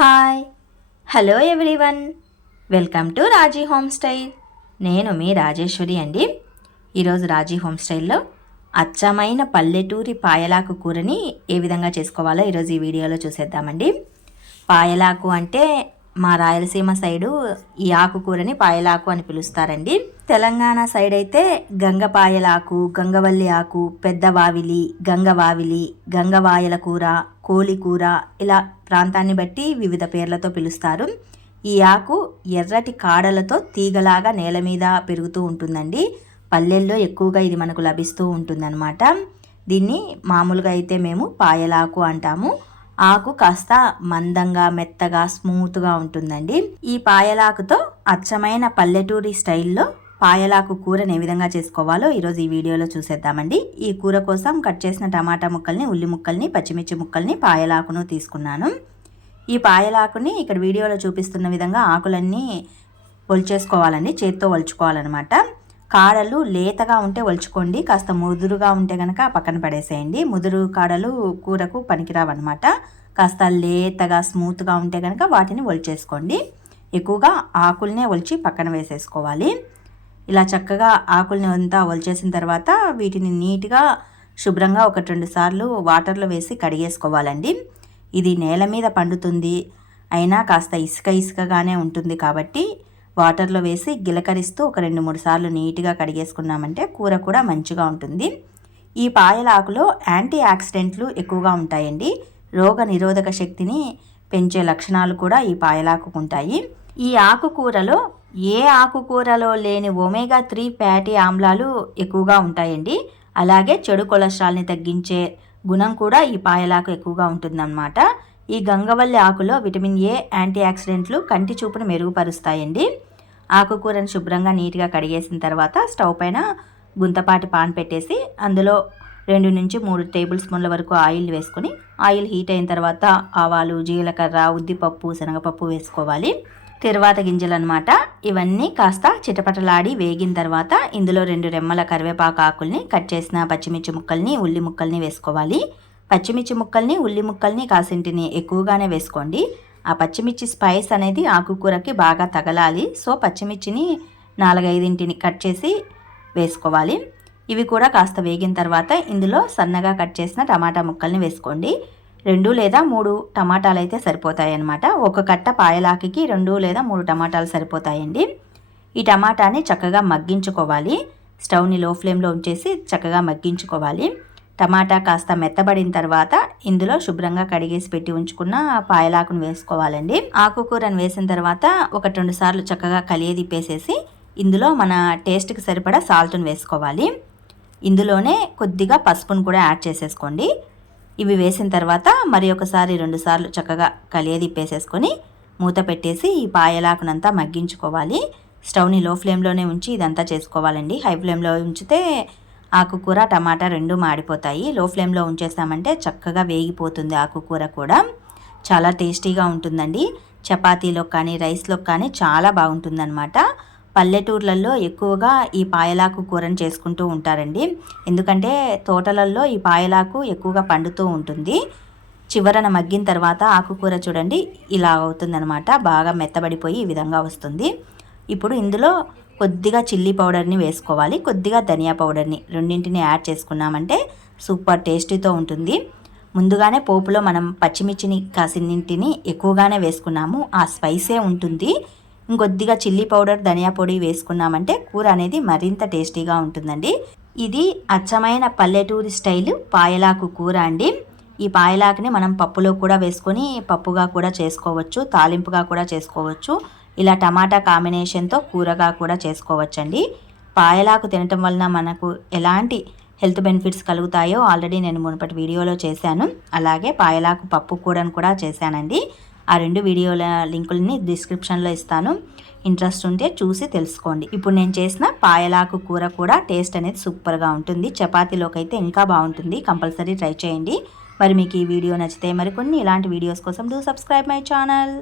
Hi. Hello everyone. Welcome to Raji home style. నేను మీ రాజేశ్వరి అండి. ఈరోజు రాజీ హోమ్ స్టైల్లో అచ్చమైన పల్లెటూరి పాయలాకు కూరని ఏ విధంగా చేసుకోవాలో ఈరోజు ఈ వీడియోలో చూసేద్దామండి. పాయలాకు అంటే మా రాయలసీమ సైడు ఈ ఆకుకూరని పాయలాకు అని పిలుస్తారండి. తెలంగాణ సైడ్ అయితే గంగపాయలాకు గంగవల్లి ఆకు పెద్దవావిలి గంగవావిలి గంగవాయల కూర కోలికూర ఇలా ప్రాంతాన్ని బట్టి వివిధ పేర్లతో పిలుస్తారు. ఈ ఆకు ఎర్రటి కాడలతో తీగలాగా నేల మీద పెరుగుతూ ఉంటుందండి. పల్లెల్లో ఎక్కువగా ఇది మనకు లభిస్తూ ఉంటుందన్నమాట. దీన్ని మామూలుగా అయితే మేము పాయలాకు అంటాము. ఆకు కాస్త మందంగా మెత్తగా స్మూత్గా ఉంటుందండి. ఈ పాయలాకుతో అచ్చమైన పల్లెటూరి స్టైల్లో పాయలాకు కూరని ఏ విధంగా చేసుకోవాలో ఈరోజు ఈ వీడియోలో చూసేద్దామండి. ఈ కూర కోసం కట్ చేసిన టమాటా ముక్కల్ని ఉల్లి ముక్కల్ని పచ్చిమిర్చి ముక్కల్ని పాయలాకును తీసుకున్నాను. ఈ పాయలాకుని ఇక్కడ వీడియోలో చూపిస్తున్న విధంగా ఆకులన్నీ ఒలిచేసుకోవాలండి. చేత్తో ఒలుచుకోవాలన్నమాట. కాడలు లేతగా ఉంటే ఒలుచుకోండి కాస్త ముదురుగా ఉంటే కనుక పక్కన పడేసేయండి. ముదురు కాడలు కూరకు పనికిరావన్నమాట. కాస్త లేతగా స్మూత్గా ఉంటే కనుక వాటిని ఒలిచేసుకోండి. ఎక్కువగా ఆకుల్నే ఒలిచి పక్కన వేసేసుకోవాలి. ఇలా చక్కగా ఆకుల్ని అంతా ఒలిచేసిన తర్వాత వీటిని నీట్గా శుభ్రంగా ఒకటి రెండు సార్లు వాటర్లో వేసి కడిగేసుకోవాలండి. ఇది నేల మీద పండుతుంది. అయినా కాస్త ఇసుక ఇసుకగానే ఉంటుంది కాబట్టి వాటర్లో వేసి గిలకరిస్తూ ఒక రెండు మూడు సార్లు నీట్గా కడిగేసుకున్నామంటే కూర కూడా మంచిగా ఉంటుంది. ఈ పాయల ఆకులో యాంటీ ఆక్సిడెంట్లు ఎక్కువగా ఉంటాయండి. రోగ నిరోధక శక్తిని పెంచే లక్షణాలు కూడా ఈ పాయలాకు ఉంటాయి. ఈ ఆకుకూరలో ఏ ఆకుకూరలో లేని ఒమేగా త్రీ ఫ్యాటీ ఆమ్లాలు ఎక్కువగా ఉంటాయండి. అలాగే చెడు కొలెస్ట్రాల్ని తగ్గించే గుణం కూడా ఈ పాయలాకు ఎక్కువగా ఉంటుందన్నమాట. ఈ గంగవల్లి ఆకులో విటమిన్ ఏ యాంటీ ఆక్సిడెంట్లు కంటి చూపును మెరుగుపరుస్తాయండి. ఆకుకూరను శుభ్రంగా నీట్గా కడిగేసిన తర్వాత స్టవ్ పైన గుంతపాటి పాన్ పెట్టేసి అందులో రెండు నుంచి మూడు టేబుల్ స్పూన్ల వరకు ఆయిల్ వేసుకొని ఆయిల్ హీట్ అయిన తర్వాత ఆవాలు జీలకర్ర ఉద్దిపప్పు శనగపప్పు వేసుకోవాలి. తిరువాత గింజలు అనమాట ఇవన్నీ కాస్త చిటపటలాడి వేగిన తర్వాత ఇందులో రెండు రెమ్మల కరివేపాకు ఆకుల్ని కట్ చేసిన పచ్చిమిర్చి ముక్కల్ని ఉల్లి ముక్కల్ని వేసుకోవాలి. పచ్చిమిర్చి ముక్కల్ని ఉల్లి ముక్కల్ని కాసింటిని ఎక్కువగానే వేసుకోండి. ఆ పచ్చిమిర్చి స్పైస్ అనేది ఆకుకూరకి బాగా తగలాలి. సో పచ్చిమిర్చిని నాలుగైదింటిని కట్ చేసి వేసుకోవాలి. ఇవి కూడా కాస్త వేగిన తర్వాత ఇందులో సన్నగా కట్ చేసిన టమాటా ముక్కల్ని వేసుకోండి. రెండు లేదా మూడు టమాటాలు అయితే సరిపోతాయి అన్నమాట ఒక కట్ట పాయలాకి రెండు లేదా మూడు టమాటాలు సరిపోతాయండి. ఈ టమాటాని చక్కగా మగ్గించుకోవాలి. స్టవ్ని లో ఫ్లేమ్లో ఉంచేసి చక్కగా మగ్గించుకోవాలి. టమాటా కాస్త మెత్తబడిన తర్వాత ఇందులో శుభ్రంగా కడిగేసి పెట్టి ఉంచుకున్న పాయలాకును వేసుకోవాలండి. ఆకుకూరను వేసిన తర్వాత ఒక రెండు సార్లు చక్కగా కలియ తిప్పేసేసి ఇందులో మన టేస్ట్కి సరిపడా సాల్ట్ని వేసుకోవాలి. ఇందులోనే కొద్దిగా పసుపును కూడా యాడ్ చేసేసుకోండి. ఇవి వేసిన తర్వాత మరి ఒకసారి రెండుసార్లు చక్కగా కలియ తిప్పేసేసుకొని మూత పెట్టేసి ఈ పాయలాకునంతా మగ్గించుకోవాలి. స్టవ్ని లో ఫ్లేమ్లోనే ఉంచి ఇదంతా చేసుకోవాలండి. హై ఫ్లేమ్లో ఉంచితే ఆకుకూర టమాటా రెండు మాడిపోతాయి. లో ఫ్లేమ్లో ఉంచేసామంటే చక్కగా వేగిపోతుంది ఆకుకూర కూడా. చాలా టేస్టీగా ఉంటుందండి. చపాతీలో కానీ రైస్లో కానీ చాలా బాగుంటుందన్నమాట. పల్లెటూర్లలో ఎక్కువగా ఈ పాయలాకు కూరని చేసుకుంటూ ఉంటారండి. ఎందుకంటే తోటలలో ఈ పాయలాకు ఎక్కువగా పండుతూ ఉంటుంది. చివరన మగ్గిన తర్వాత ఆకుకూర చూడండి ఇలా అవుతుందనమాట బాగా మెత్తబడిపోయి ఈ విధంగా వస్తుంది. ఇప్పుడు ఇందులో కొద్దిగా చిల్లీ పౌడర్ని వేసుకోవాలి. కొద్దిగా ధనియా పౌడర్ని రెండింటిని యాడ్ చేసుకున్నామంటే సూపర్ టేస్టీతో ఉంటుంది. ముందుగానే పోపులో మనం పచ్చిమిర్చిని కాసిన్నింటిని ఎక్కువగానే వేసుకున్నాము. ఆ స్పైసే ఉంటుంది. ఇంకొద్దిగా చిల్లీ పౌడర్ ధనియా పొడి వేసుకున్నామంటే కూర అనేది మరింత టేస్టీగా ఉంటుందండి. ఇది అచ్చమైన పల్లెటూరి స్టైల్ పాయలాకు కూర అండి. ఈ పాయలాకుని మనం పప్పులో కూడా వేసుకొని పప్పుగా కూడా చేసుకోవచ్చు తాలింపుగా కూడా చేసుకోవచ్చు. ఇలా టమాటా కాంబినేషన్తో కూరగా కూడా చేసుకోవచ్చండి. పాయలాకు తినటం వలన మనకు ఎలాంటి హెల్త్ బెనిఫిట్స్ కలుగుతాయో ఆల్రెడీ నేను మునుపటి వీడియోలో చేశాను. అలాగే పాయలాకు పప్పు కూరను కూడా చేశానండి. ఆ రెండు వీడియోల లింకుల్ని డిస్క్రిప్షన్లో ఇస్తాను. ఇంట్రెస్ట్ ఉంటే చూసి తెలుసుకోండి. ఇప్పుడు నేను చేసిన పాయలాకు కూర కూడా టేస్ట్ అనేది సూపర్గా ఉంటుంది. చపాతీలోకి అయితే ఇంకా బాగుంటుంది. కంపల్సరీ ట్రై చేయండి. మరి మీకు ఈ వీడియో నచ్చితే మరికొన్ని ఇలాంటి వీడియోస్ కోసం డూ సబ్స్క్రైబ్ మై ఛానల్